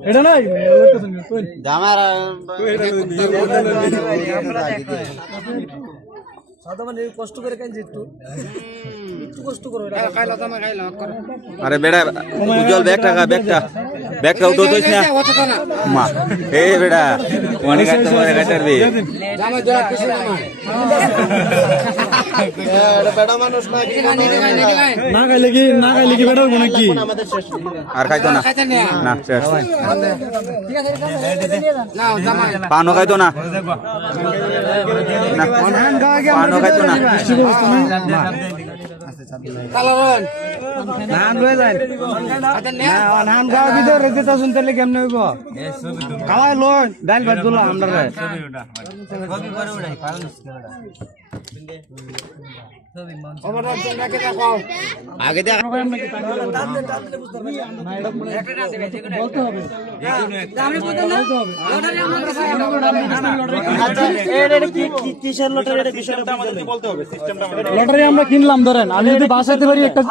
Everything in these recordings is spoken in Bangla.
এটা নাই আরে বেড়া, উজ্জ্বল ব্যাগটা খা ব্যাগটা ব্যাগটা তোস না। মা এ বেড়া অনেক কাটারবি না খাইলে কি না খাইলে কি বেটার মনে কি আর খাইতো না? না খাইতো না পানও খাইতো না? খাওয়াই লোন ডাল ভাতগুলো আমরা লটারি আমরা কিনলাম ধরেন আমি যদি বাসাতে পারি একটা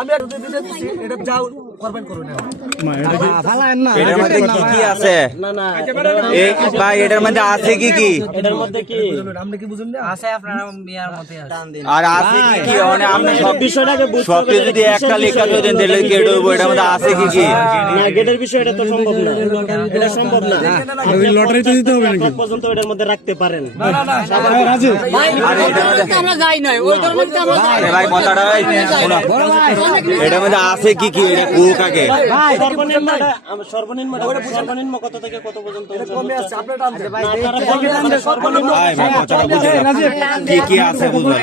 এটার মধ্যে কি কি আছে? এ ভাই এটার মধ্যে আছে কি কি? আর আছে কি কি? মানে আপনি সব বিষয়টাকে সব যদি একটা লেখা দেন তাহলে কি এটা হইবো? এটার মধ্যে আছে কি কি? না গেটের বিষয়টা তো সম্ভব না। এটা সম্ভব না। লটারি তো দিতে হবে নাকি? পর্যন্ত এটার মধ্যে রাখতে পারেন। রাজি? আর এটার মধ্যে আমরা যাই নাই ওই ধর্মের আমরা যাই ভাই কথাটা ভাই এটার মধ্যে আছে কি কি? এটা কুক আগে সর্বনিম্ন সর্বনিম্ন কত থেকে কত পর্যন্ত নাও। কি কি আছে বুঝো না।